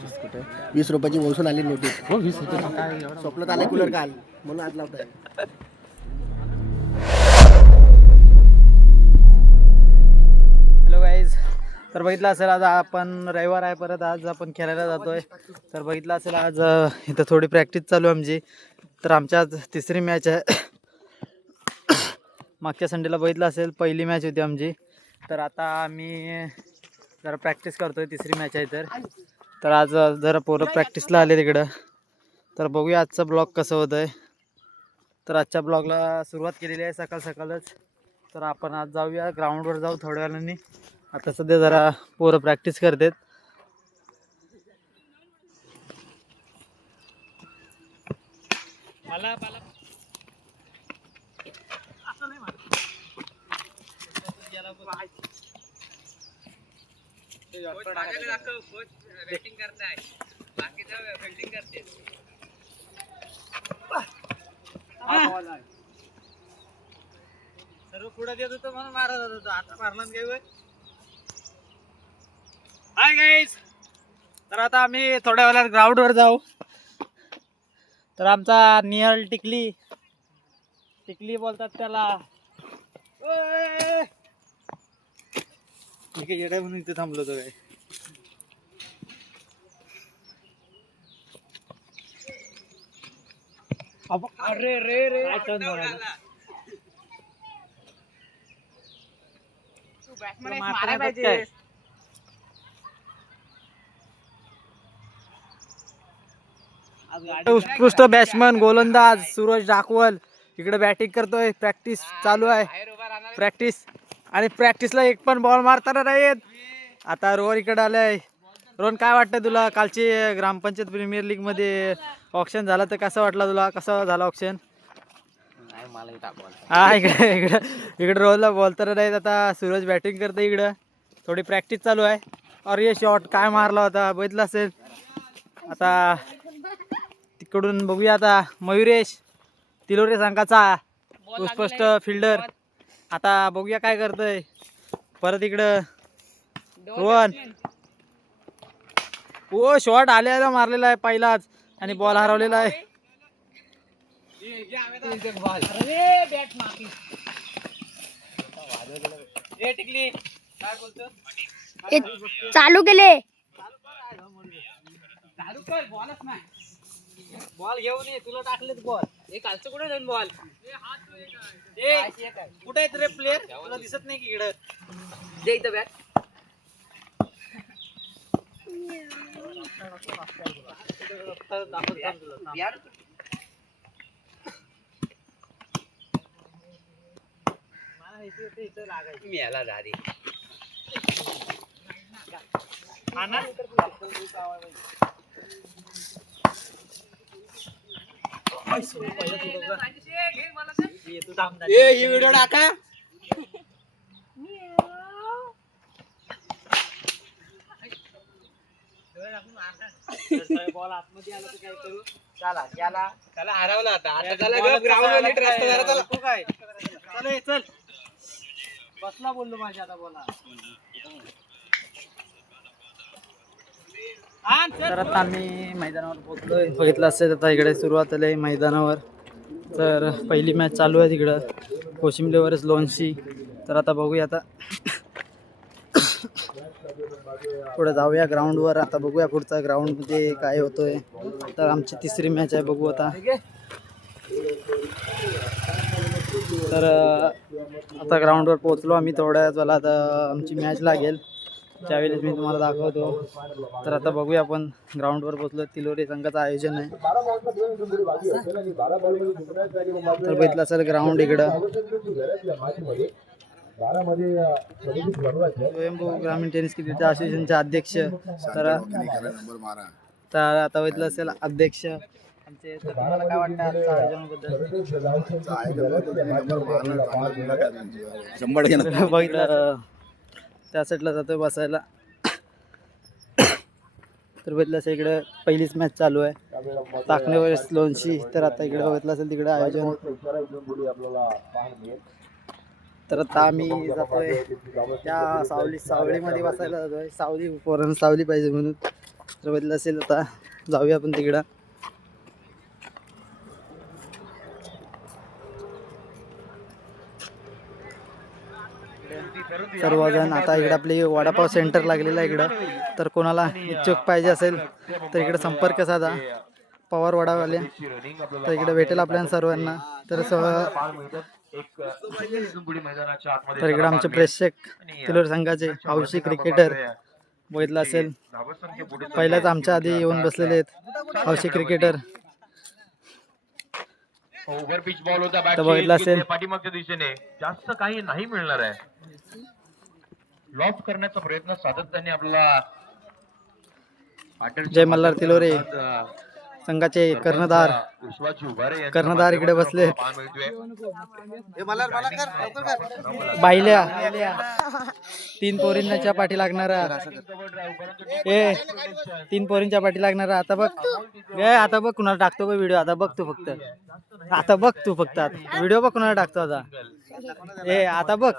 कुठे 20 रुपयाची वसूल आली नोटीस. हो 20 रुपये काय स्वप्नात आले कूलर काल म्हणून आज लावताय. हॅलो गाईज, तर बघितलं असेल आज आपण रविवार आहे, परत आज आपण खेळायला जातोय. तर बघितलं असेल आज इथं थोडी प्रॅक्टिस चालू आहे आमची. तर आमच्या आज तिसरी मॅच आहे. मागच्या संडेला बघितलं असेल पहिली मॅच होती आमची. तर आता आम्ही जरा प्रॅक्टिस करतोय, तिसरी मॅच आहे. तर आज जरा पोरं प्रॅक्टिसला आले तिकडं. तर बघूया आजचा ब्लॉग कसं होतं आहे. तर आजच्या ब्लॉगला सुरुवात केलेली आहे सकाळ सकाळच. तर आपण आज जाऊया ग्राउंडवर, जाऊ थोड्या वेळाने. आता सध्या जरा पोरं प्रॅक्टिस करतात. सर्व पुढे देत होतो म्हणून मारत होतो, आता मारला काय. हाय गाईज, तर आता आम्ही थोड्या वेळात ग्राउंडवर जाऊ. तर आमचा नियल टिकली बोलतात त्याला. येडा म्हणून इथे थांबलो होतो काय. अरे रे रे उत्कृष्ट बॅट्समन गोलंदाज सूरज डाकवल इकडे बॅटिंग करतोय. प्रॅक्टिस चालू आहे, प्रॅक्टिसला एक पण बॉल मारताना नाही येत. आता रोहन इकडे आलाय. रोहन, काय वाटतं तुला? कालची ग्रामपंचायत प्रीमियर लीग मध्ये ऑप्शन झाला, तर कसं वाटलं तुला? कसं झालं ऑप्शन? हा, इकडे रोहनला बोलताना नाही. आता सूरज बॅटिंग करतोय, इकडं थोडी प्रॅक्टिस चालू आहे. और ये शॉट काय मारला होता बघितलं असेल. आता तिकडून बघूया. आता मयुरेश तिलोरे संघाचा उत्कृष्ट फिल्डर. आता बघूया काय करतोय. परत इकडं रोहन, ओ शॉट आलेला मारलेला आहे पहिलाच आणि बॉल हरवलेला आहे. चालू केले. बॉल घेऊन ये, तुला टाकलेत बॉल. कालचं कुठे जाईल बॉल? कुठे आहेत रे प्लेयर? तुला दिसत नाही की इकडं? जे इथं बॅट. ही व्हिडिओ टाका. बॉल आतमध्ये आला तर काय करू? चला गेला, त्याला हरवला आता. आता त्याला ग्राउंडवर नीट रस्ता जरा. चला तू काय, चल चल बसला बोललो माझ्या. आता बोला. तर आता आम्ही मैदानावर पोहोचलोय. बघितलं असेल आता इकडे सुरुवात आली मैदानावर. तर पहिली मॅच चालू आहे तिकडं कोशिंबलेवरच लोणशी. तर आता बघूया, आता पुढे जाऊया ग्राउंडवर. आता बघूया पुढचा ग्राउंडमध्ये काय होतोय. तर आमची तिसरी मॅच आहे, बघू आता. तर आता ग्राउंडवर पोहोचलो आम्ही थोड्या वेळात. आता आमची मॅच लागेल त्यावेळेस मी तुम्हाला दाखवतो. तर आता बघूया, आपण ग्राउंडवर पोहोचलो. तिलोरी संघाचं आयोजन आहे. तर बघितलं असेल ग्राउंड इकडं. स्वयंभू ग्रामीण टेनिस क्रिकेट असोसिएशनचे अध्यक्ष. तर आता बघितलं असेल अध्यक्ष आमचे. तर तुम्हाला काय वाटतं आजच्या आयोजनाबद्दल? बघितलं त्या साईडला जातोय बसायला. तर बघितलं असेल इकडे पहिलीच मॅच चालू आहे, टाकण्यावर लोणशी. तर आता इकडे बघितलं असेल तिकडे आयोजन. तर आता आम्ही जातोय त्या सावलीमध्ये बसायला जातोय. सावली पोरांना सावली पाहिजे म्हणून. तर बघितलं असेल आता जाऊया आपण तिकडं. सर्वजण आता इकडे आपली वडापाव सेंटर लागलेलं आहे इकडं. तर कोणाला इच्छुक पाहिजे असेल तर इकडे संपर्क साधा. पवार वडावाले तर इकडे भेटेल आपल्याला सर्वांना. तर इकडे आमचे प्रेक्षक तिलोरी संघाचे हौशी क्रिकेटर बघितलं असेल. पहिल्याच आमच्या आधी येऊन बसलेले आहेत हौशी क्रिकेटर. ओव्हरपिच बॉल होता तर बघितलं असेल पाठीमागच्या दिशेने जास्त काही नाही मिळणार आहे. लॉफ करण्याचा प्रयत्न सातत्याने आपला जय मल्हार तिलोरे संघाचे कर्णधार इकडे बसले. बायल्या 3 पोरींच्या पाठी लागणारा 3 पोरींच्या पाठी लागणारा. आता बघ कुणाला टाकतो बघ व्हिडिओ. आता बघ तू फक्त आता व्हिडिओ बघ कुणाला टाकतो आता. आता बघ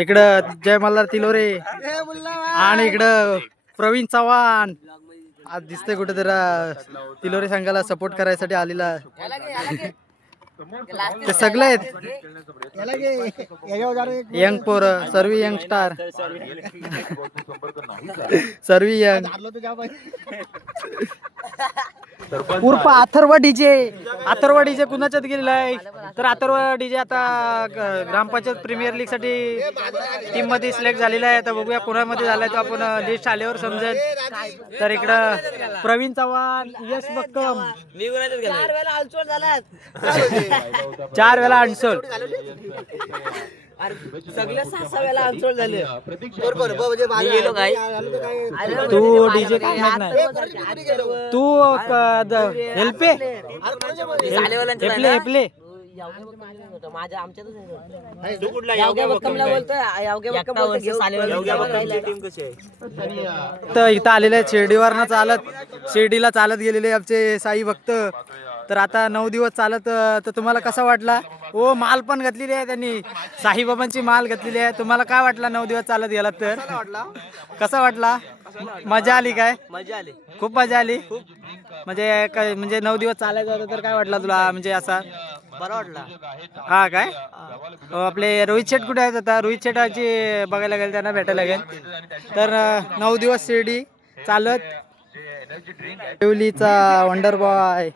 इकडं जय मल्हार तिलोरे आणि इकडं प्रवीण चव्हाण आज दिसतंय कुठे जरा तिलोरी संघाला सपोर्ट करायसाठी आलेला. ते सगळे आहेत यंग पोर, सर्व यंग स्टार, सर्व यंग. उर्फ अथर्व डीजे कुणाच्यात गेलेला आहे. तर अथर्व डीजे आता ग्रामपंचायत प्रीमियर लीग साठी टीम मध्ये सिलेक्ट झालेला आहे. तर बघूया कोणामध्ये झालाय तो आपण लिस्ट आल्यावर समजेल. तर इकडं प्रवीण चव्हाण, यश बक्कम 4 वेळा अनसोल सगळे 6 वेळा अनसोल झाले. तू डीजे नाही तू हेल्पे हेपले माझ्या आमच्यातच तर इथं आलेले आहेत शिर्डीला चालत गेलेले आमचे साई भक्त. तर आता 9 दिवस चालत. तर तुम्हाला कसा वाटला. माल पण घातलेली आहे त्यांनी, साईबाबांची माल घातलेली आहे. तुम्हाला काय वाटला 9 दिवस चालत गेलात तर कसा वाटला. मजा आली काय. खूप मजा आली. म्हणजे 9 दिवस चालायचं होतं तर काय वाटला तुला. म्हणजे असा बरं वाटला. हा काय आपले रोहित शेट कुठे आहेत. आता रोहित शेटाची बघायला गेल, त्यांना भेटायला गेल. तर 9 दिवस शिर्डी चालत. देवलीचा वंडर बॉय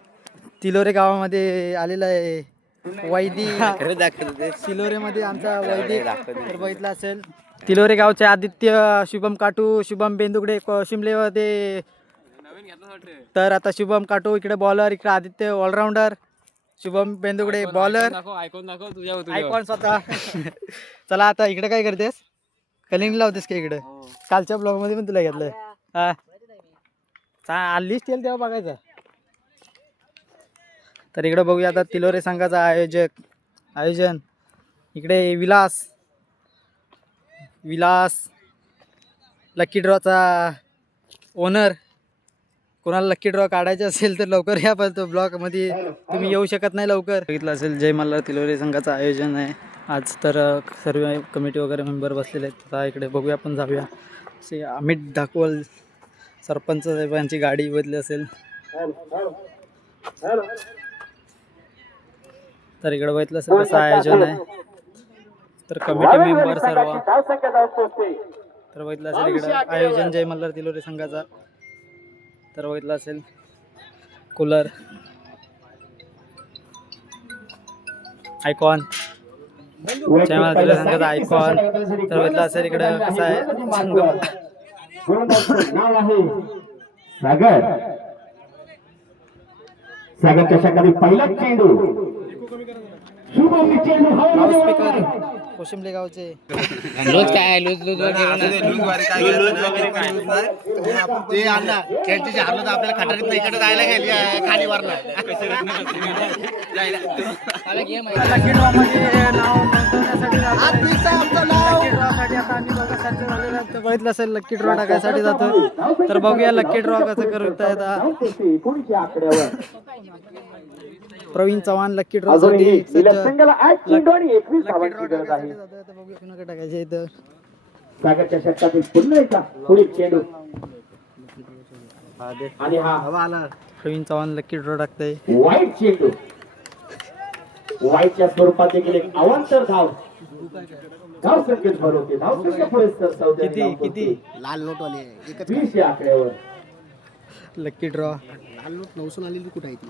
तिलोरे गावामध्ये आलेला आहे. वैदी तिलोरे मध्ये आमचा वैदिक तर बघितला असेल. तिलोरे गावचे आदित्य, शुभम काटू, शुभम बेंदुगडे शिमलेमध्ये. तर आता शुभम काटू इकडे बॉलर, इकडे Aditya allrounder, Shubham Bendugade bowler icon स्वतः. चला आता इकडे काय करतेस. कलिंग लावतेस का इकडे. कालच्या ब्लॉग मध्ये पण तुला घेतलंय. आलीच तेल तेव्हा बघायचं. तर इकडे बघूया आता तिलोरे संघाचा आयोजन. इकडे विलास लकी ड्रॉचा ओनर. कोणाला लकी ड्रॉ काढायचे असेल तर लवकर या. पण तो ब्लॉग मध्ये तुम्ही येऊ शकत नाही लवकर. बघितलं असेल जय मल्हार तिलोरे संघाचं आयोजन आहे आज. तर सर्व कमिटी वगैरे मेंबर बसलेले आहेत. आता इकडे बघूया आपण जाऊया. असे अमित ढाकवल सरपंच साहेबांची गाडी बदली असेल. तर इकडे बघितलं असेल कसं आयोजन आहे. तर कमिटी मेंबर सर्व. तर बघितलं असेल इकडे आयोजन जय मल्हार तिलोरे संघाचा. तर बघितलं असेल कूलर आयकॉन जय मल्हार तिलोरे संघाचा आयकॉन. तर बघितलं असेल इकडे कसं आहे सागरच्या षटकातील पहिला चेंडू लाऊडस्पीकर कोशिंबले गावचे. लूज काय लूज ते आणला कॅन्टीचे हारलो तर आपल्याला खटारीत नाही इकडे जायला गेली खाली वरला. लकी ड्रॉ मध्ये नाव नोंदवण्यासाठी बघितलं असेल लकी ड्रॉ टाकायसाठी जातो. तर बघूया लकी ड्रॉ कसं करता येतं. प्रवीण चव्हाण लकी ड्रॉ साठी टाकायचे इथं. सागरच्या षटकातील पुन्हा एकदा पुढील चेंडू आणि हा प्रवीण चव्हाण लकी ड्रॉ टाकतंय. वाईट चेंडू. वाईटच्या स्वरूपात देखील एक अवांतर धाव संकेत भरवते. धाव संख्या पुढे सरसावते. किती लाल नोट वाले एकच 20 या आकड्यावर. Lucky draw. लाल नोट 900 आलेली कुठे आहे ती?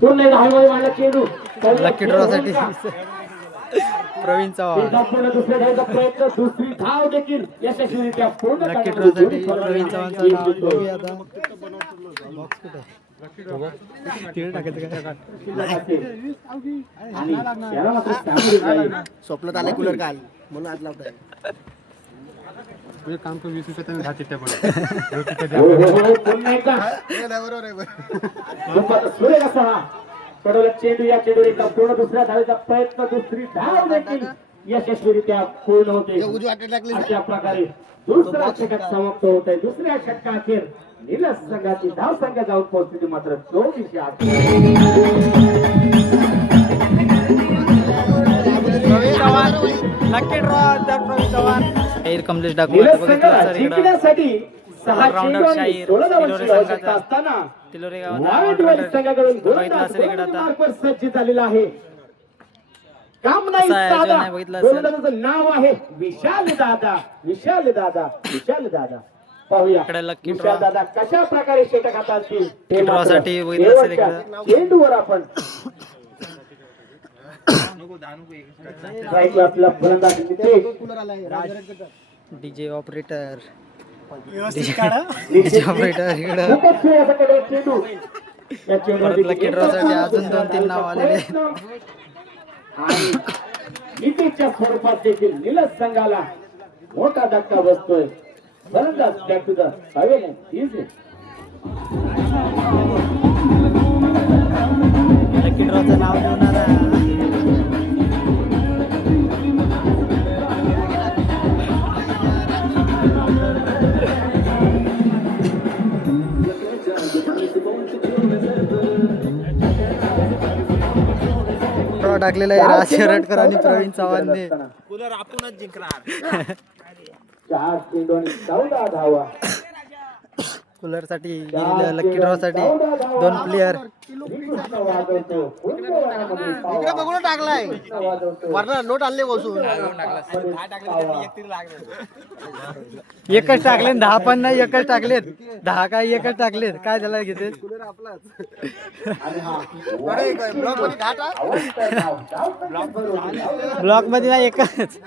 पूर्ण एकदा हायवे वाला चेंडू. लकी ड्रॉ साठी प्रवीण चव्हाण. एकदा पूर्ण दुसऱ्या धावचा प्रयत्न. दुसरी धाव देखील यशस्वीरित्या पूर्ण लकी करण्याची ड्रॉ साठी जोडी प्रवीण फलंदाजी चव्हाणचं नाव येत होती. बघूया आता. बॉक्स कुठे आहे? तिकडे टाकायचं का? आणि याला मात्र सामोरे जाईल. स्वप्नात आले कूलर काल म्हणून आज लावताय. हो, पुन्हा एकदा. बरोबर आहे खूपच सुरेख असा हा कडवला चेंडू. या चेंडूवर एका पूर्ण दुसऱ्या धावेचा प्रयत्न. दुसरी धाव देखील यशस्वीरित्या पूर्ण होते. उजवी वाटेत टाकली. अशा प्रकारे दुसरा षटक समाप्त होत आहे. दुसऱ्या षटकाअखेर निलस संघाची धाव संख्या जाऊन पोहोचली मात्र 24 या प्रवीण चव्हाण लकी ड्रॉ तर प्रवीण चव्हाण एअर कमलेश डाकू निलस बघितलं संघाला सर इकडं. जिंकण्यासाठी 6 ऑलराऊंडर चेंडू आणि शाहीर, 16 धावांची तिलोरे आवश्यकता संघाचा. असताना तिलोरे वाईट गावात वाईट संघाकडून बघितलं असेल इकडं आता. मार्कवर सज्ज झालेला आहे. काम नाही असं आयोजन साधा. आहे, बघितलं असेल. गोलंदाजाचं नाव आहे विशाल दादा. विशाल दादा. विशाल दादा. पाहूया इकडे लकी विशाल ड्रॉ. दादा कशा प्रकारे षटक हाताळतील ते ड्रॉ मात्र साठी बघितलं असेल शेवटच्या इकडं. चेंडूवर आपण स्ट्राईक क्लासला फलंदाज Nitesh. DJ operator DJ operator इकडं. खूपच सुरेख असा कडक चेंडू. या चेंडूवर परत देखील लकी ड्रॉ साठी अजून 2-3 नाव आलेले आहेत. आणि नितेशच्या स्वरूपात देखील निलस संघाला मोठा धक्का बसतोय. फलंदाज बॅक टू द हवेने लकी ड्रॉचं नाव देऊन आता. ड्रॉ टाकलेला आहे राज शिरटकर आणि प्रवीण चव्हाणने. 4 चेंडू आणि 14 धावा. कूलर साठी लकी ड्रॉ साठी 2 प्लेयर. श्रीकृष्ण वाजवतो. पूर्ण वनामध्ये पावा. इकडे बघून टाकलाय वाजवतो. वरना नोट आणले बसून. एकच टाकले 10 पण नाही एकच टाकलेत 10 काय एकच टाकलेत काय त्याला घेते. आणि हा ब्लॉक मध्ये घाटा. अवस्था धाव. धाव संख्या भरवली. ब्लॉक मध्ये नाही एकच.